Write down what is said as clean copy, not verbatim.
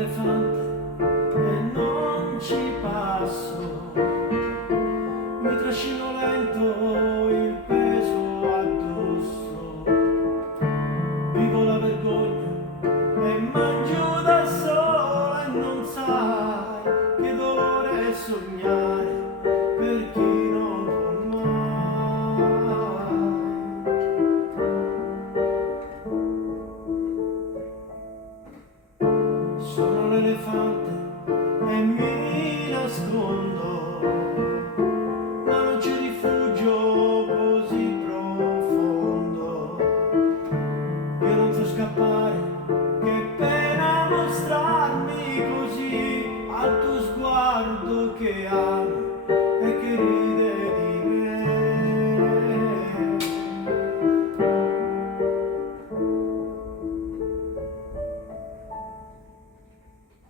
elefante e non ci passo, mi trascino lento il peso addosso, vivo la vergogna e mangio da sola, e non sai che dolore è sognare per chi non può mai. Sono l'elefante